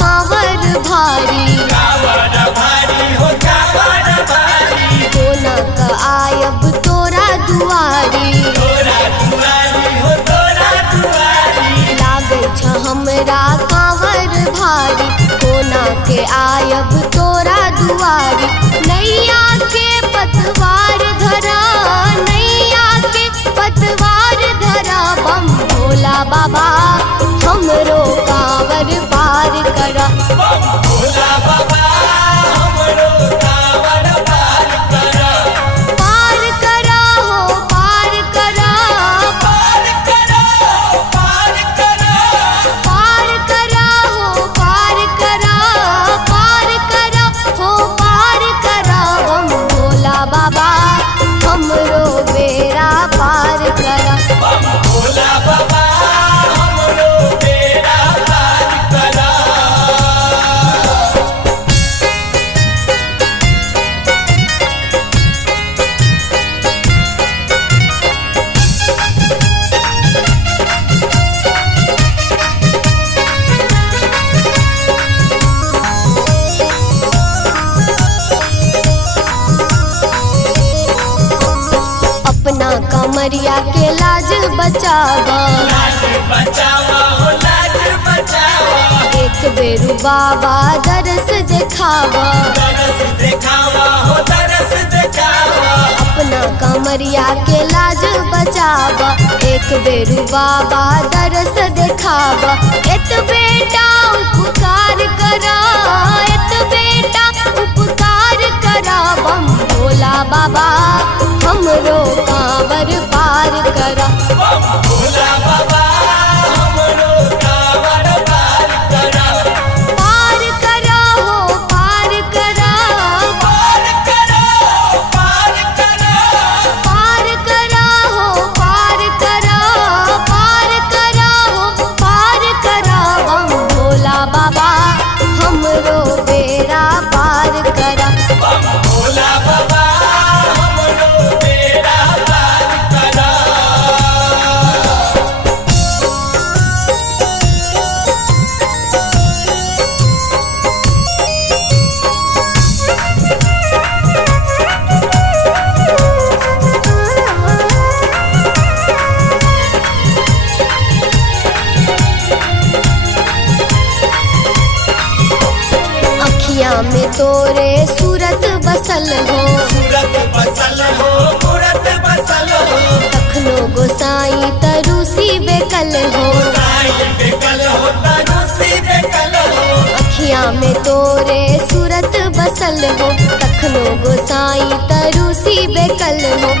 कांवर भारी हो कांवर भारी कोना का आयब तोरा दुआरी हो तोरा दुआरी लागे छ हमरा कांवर भारी कोना के आयब तोरा दुआरी नैया के पतवार धरा नैया के पतवार धरा बम भोला बाबा हमरो कांवर पार करा भोला बाबा हमरो कांवर पार करा पार करा हो पार करा पार करा पार करा पार करा हो पार करा पार करा हो पार करा बम भोला बाबा हमरो बेड़ा पार करा भोला बाबा हमरो बेड़ा पार करा अपना कमरिया के लाज बचावा लाज बचावा हो लाज बचावा एक बेरु बाबा दरस दिखावा तरस दिखावा हो तरस दिखावा अपना कमरिया के लाज बचावा एक बेरु बाबा दरस दिखावा एत बेटा उपकार करा एत बेटा उपकार करा बम भोला बाबा हमरो कांवर पार करा भोला बाबा हमरो कांवर पार करा पार करा हो पार करा पार करा पार करा पार करा हो पार करा पार करा हो पार करा बम भोला बाबा हमरो बेड़ा पार करा भोला बाबा हमरो बेड़ा पार करा अखियां में तोरे सूरत बसल हो सूरत बसल हो मूरत बसल हो तखनो गोसाई तरुसी बेकल हो साईं बेकल हो तनुसी बेकल हो अखियां में तोरे सूरत बसल हो तखनो गोसाई तरुसी बेकल हो